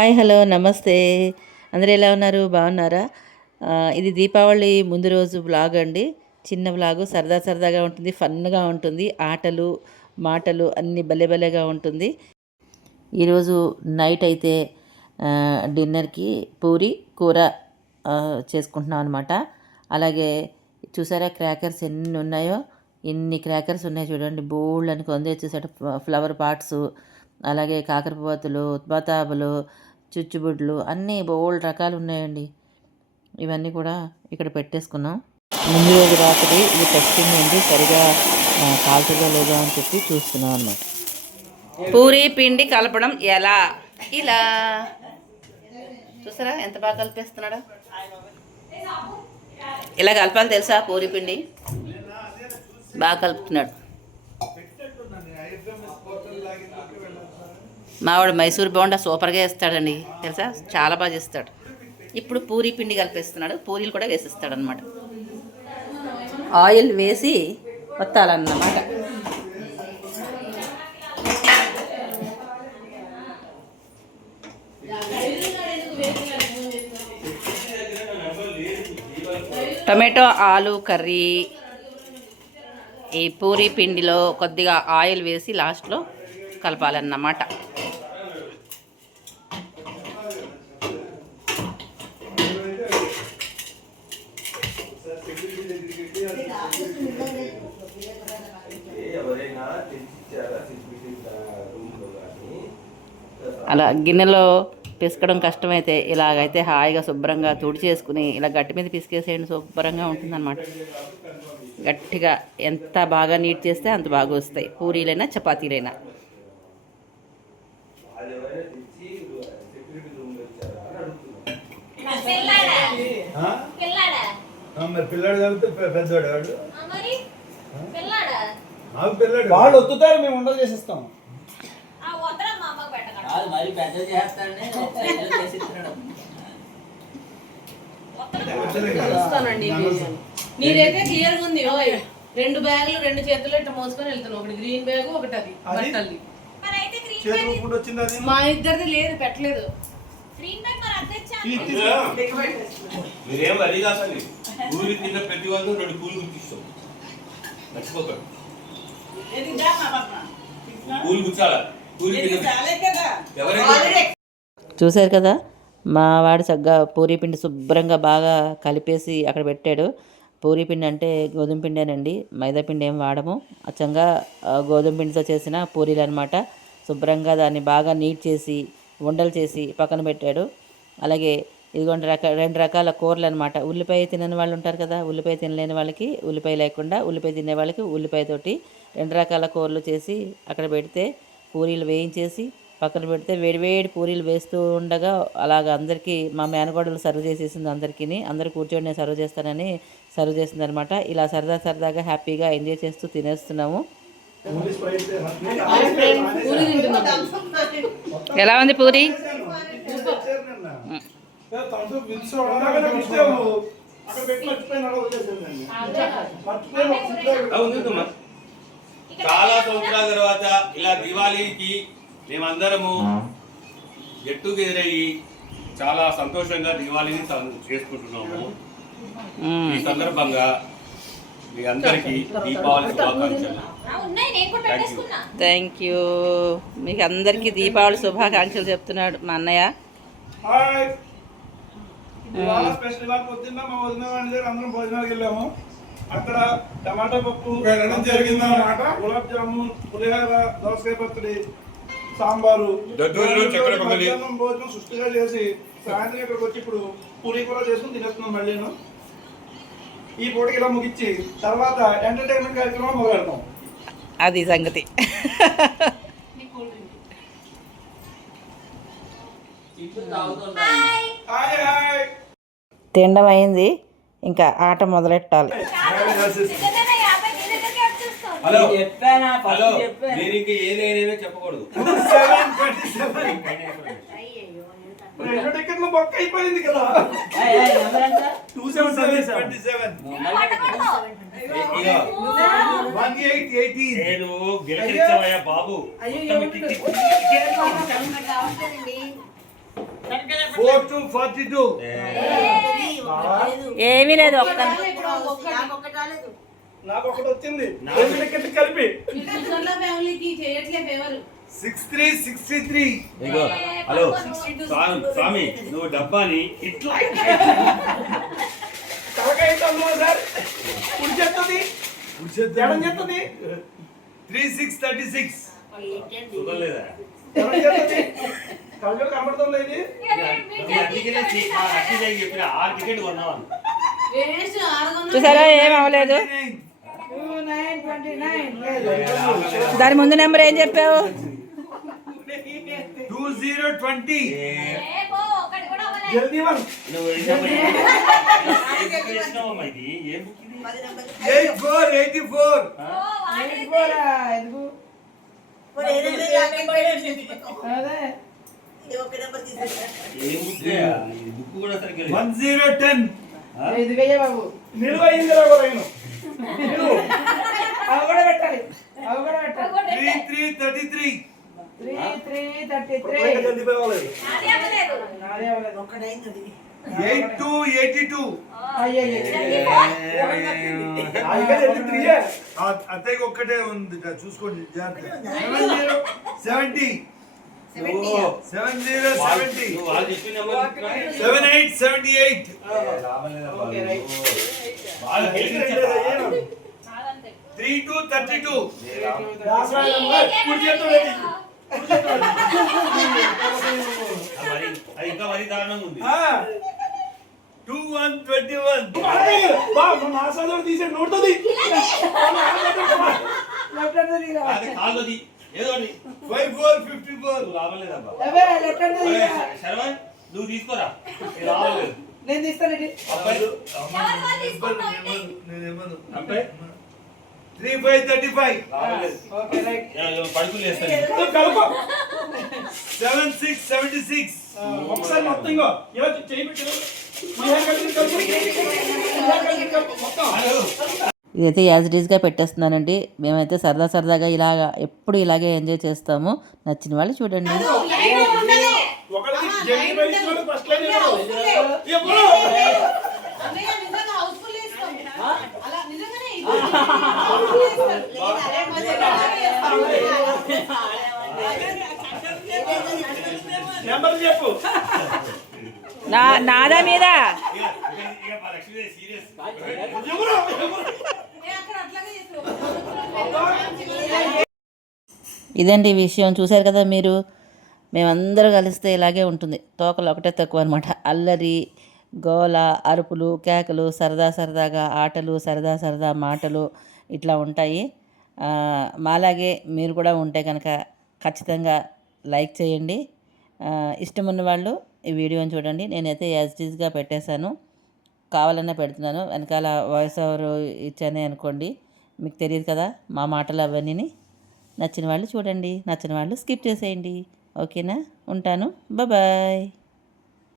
Hi hello నమస్తే. అందరూ ఎలా ఉన్నారు? బాగున్నారా? ఇది దీపావళి ముందు రోజు వ్లాగ్ అండి. చిన్న వ్లాగు సరదా సరదాగా ఉంటుంది ఫన్గా ఉంటుంది. ఆటలు మాటలు అన్నీ భలే భలేగా ఉంటుంది. ఈరోజు నైట్ అయితే డిన్నర్కి పూరి కూర చేసుకుంటున్నాం అనమాట అలాగే చూసారా క్రాకర్స్ ఎన్ని ఉన్నాయో? ఎన్ని క్రాకర్స్ ఉన్నాయి చూడండి. బోల్డ్ అని కొందే చూసాడు ఫ్లవర్ పాట్స్ అలాగే కాకరపోతులు ఉత్బతాబులు చుచ్చుబుడ్లు అన్నీ బోల్డ్ రకాలు ఉన్నాయండి. ఇవన్నీ కూడా ఇక్కడ పెట్టేసుకున్నాం. ముందు రోజు రాత్రి ఇది టెస్టింగ్ ఉంది సరిగా కాలుతుందో లేదో అని చెప్పి చూస్తున్నాం అనమాట పూరి పిండి కలపడం ఎలా? ఇలా. చూసారా ఎంత బాగా కలిపేస్తున్నాడా? ఇలా కలపాలి తెలుసా పూరి పిండి? బాగా కలుపుతున్నాడు. మావాడు మైసూర్ బోండా సూపర్గా వేస్తాడండి. తెలుసా? చాలా బాగా చేస్తాడు. ఇప్పుడు పూరీ పిండి కలిపేస్తున్నాడు. పూరీలు కూడా వేసిస్తాడు అనమాట ఆయిల్ వేసి వత్తాలన్నమాట. టొమాటో ఆలు కర్రీ ఈ పూరి పిండిలో కొద్దిగా ఆయిల్ వేసి లాస్ట్లో కలపాలన్నమాట. ఎవరైనా అలా గిన్నెలో పిసకడం కష్టమైతే ఇలాగైతే హాయిగా శుభ్రంగా తుడి చేసుకుని ఇలా గట్టి మీద పిసికేసేయండి శుభ్రంగా ఉంటుందన్నమాట. గట్టిగా ఎంత బాగా నీట్ చేస్తే అంత బాగా వస్తాయి. పూరీలైనా చపాతీలైనా. Huh? మరి పిల్లాడు కలిపితే పె- పెద్దవాడు వాడు నాకు పిల్లాడు? వాళ్ళు వద్దుతారు మేము ఉండలు చేసిస్తాం. కాదు మరి పెద్ద చేస్తాడని మీరైతే క్లియర్గా ఉంది ఓయ్. రెండు బ్యాగులు రెండు చేతులు ఇట్లా మోసుకొని వెళ్తున్నావు ఒకటి గ్రీన్ బ్యాగ్ ఒకటి? బట్టలు అది? మా ఇద్దరిది లేదు పెట్టలేదు. మీరేం వరి కాకండి. ఊరి తిన్న ప్రతి వాళ్ళు రెండు పూలు గుర్తిస్తాం. ఎవరైనా చూశారు కదా? మా వాడు చక్కగా పూరీ పిండి శుభ్రంగా బాగా కలిపేసి అక్కడ పెట్టాడు. పూరీ పిండి అంటే గోధుమ పిండేనండి. మైదా పిండి ఏం వాడము. అచ్చంగా గోధుమ పిండితో చేసిన పూరీలు అనమాట శుభ్రంగా దాన్ని బాగా నీట్ చేసి ఉండలు చేసి పక్కన పెట్టాడు. అలాగే ఇదిగోండి రక రెండు రకాల కూరలు అనమాట ఉల్లిపాయ తినని వాళ్ళు ఉంటారు కదా ఉల్లిపాయ తినలేని వాళ్ళకి ఉల్లిపాయ లేకుండా ఉల్లిపాయ తినే వాళ్ళకి ఉల్లిపాయ తోటి రెండు రకాల కూరలు చేసి అక్కడ పెడితే పూరీలు వేయించేసి పక్కన పెడితే వేడివేడి పూరీలు వేస్తూ ఉండగా అలాగ అందరికీ మా మేనగోడలు సర్వ్ చేసేసింది అందరికీ అందరూ కూర్చొని నేను సర్వ్ చేస్తానని సర్వ్ చేసింది అనమాట ఇలా సరదా సరదాగా హ్యాపీగా ఎంజాయ్ చేస్తూ తినేస్తున్నాము. ఎలా ఉంది పూరి. చాలా సంవత్సరాల తర్వాత ఇలా దివాళీకి మేమందరము గెట్ టుగెదర్ అయ్యి చాలా సంతోషంగా దివాళీని చేసుకుంటున్నాము. ఈ సందర్భంగా మీ అందరికీ దీపావళి శుభాకాంక్షలు. థ్యాంక్ యూ మీకు అందరికీ దీపావళి శుభాకాంక్షలు చెప్తున్నాడు మా అన్నయ్య. స్పెషల్ పొద్దున్న మా వదిన దగ్గర అందరం భోజనాలకు వెళ్ళాము. అక్కడ టమాటా పప్పు వెళ్ళడం జరిగింది అన్నమాట. గులాబ్ జామున్ పులిహోర దోసకాయ పచ్చడి సాంబారు. భోజనం సుష్టిగా చేసి సాయంత్రం ఇక్కడికి వచ్చి ఇప్పుడు పూరి కూర చేసుకుని తినేస్తున్నాం మళ్ళీను. ఈ పూటకి ఇలా ముగించి తర్వాత ఎంటర్టైన్మెంట్ కార్యక్రమం మొదలు పెడతాం అది సంగతి. తినడం అయింది. ఇంకా ఆట మొదలెట్టాలి. హలో చెప్పానా? హలో నేను ఇంకా ఏదైనా చెప్పకూడదు. రెండు టికెట్లు బొక్క అయిపోయింది కదా. ఏయ్, ఏయ్, నెంబర్ ఎంత? Two seven seven twenty seven ఇక వన్ ఎయిట్ ఎయిటీన్ నేను గిలకరించావయ్యా బాబు. ఫోర్ టు ఫార్టీ టూ ఏమీ లేదు ఒక్క నాకు ఒకటి వచ్చింది. కలిపి. ఫ్యామిలీకి చేయట్లే favour. Six three sixty three ఇగో హలో. స్వామి స్వామి నువ్వు డబ్బాని ఇట్లా తలకాయ త్రీ సిక్స్ థర్టీ సిక్స్. లేదా? కళ్ళజోడు చెప్పిన ఆరు టికెట్ కొన్నావని. చూసారా? ఏం అవ్వలేదు. దాని ముందు నెంబర్ ఏం చెప్పావు? టూ జీరో ట్వంటీ జల్దీ one. Eight four eighty four. One zero ten? నిలువ అయింది రా కూడా నేను నిలువ త్రీ త్రీ థర్టీ త్రీ ఇప్పటికే జల్దీ పోవాలి ఎయిట్ టూ ఎయిటీ టూ ఇంకా జల్దీ త్రీయే అత్తయ్యకి ఒక్కటే ఉంది చూసుకోండి సెవెంటీ సెవెన్ జీరో సెవెంటీ నువ్వు వాళ్ళు చెప్పిన నెంబర్ చెప్తున్నా? Seven eight seventy eight. Three two thirty two ఇంకా మరీ దారుణంగా ఉంది ఆ, టూ వన్ ట్వంటీ వన్ మన ఆశాదోడు తీసాడు నోడుతుంది అది ఏదో. ఫైవ్ ఫోర్ ఫిఫ్టీ ఫోర్ నువ్వు లాభం లేదబ్బా అరే, శరవణ్ నువ్వు తీసుకోరా? నేను తీస్తానండి త్రీ ఫైవ్ థర్టీ ఫైవ్ కలుపు. సెవెన్ సిక్స్ సెవెంటీ సిక్స్ ఒకసారి మొత్తం చేయి ఇదైతే యాజ్ డీజ్గా పెట్టేస్తున్నానండి. మేమైతే సరదా సరదాగా ఇలాగా ఎప్పుడు ఇలాగే ఎంజాయ్ చేస్తాము. నచ్చిన వాళ్ళు చూడండి. నెంబర్ చెప్పు. నా నాదా మీద? ఇదండి విషయం. చూశారు కదా మీరు? మేమందరూ కలిస్తే ఇలాగే ఉంటుంది. తోకలు ఒకటే తక్కువ అనమాట అల్లరి గోల అరుపులు కేకలు సరదా సరదాగా ఆటలు సరదా సరదా మాటలు ఇట్లా ఉంటాయి. మాలాగే మీరు కూడా ఉంటే కనుక ఖచ్చితంగా లైక్ చేయండి. ఇష్టం ఉన్న వాళ్ళు ఈ వీడియోని చూడండి. నేనైతే యాజ్ టీజ్గా పెట్టేశాను. కావాలనే పెడుతున్నాను. వెనకాల వాయిస్ ఓవర్ ఇచ్చానే అనుకోండి. మీకు తెలియదు కదా మా మాటలు అవన్నీ నచ్చిన వాళ్ళు చూడండి. నచ్చిన వాళ్ళు స్కిప్ చేసేయండి. ఓకేనా ఉంటాను. బాయ్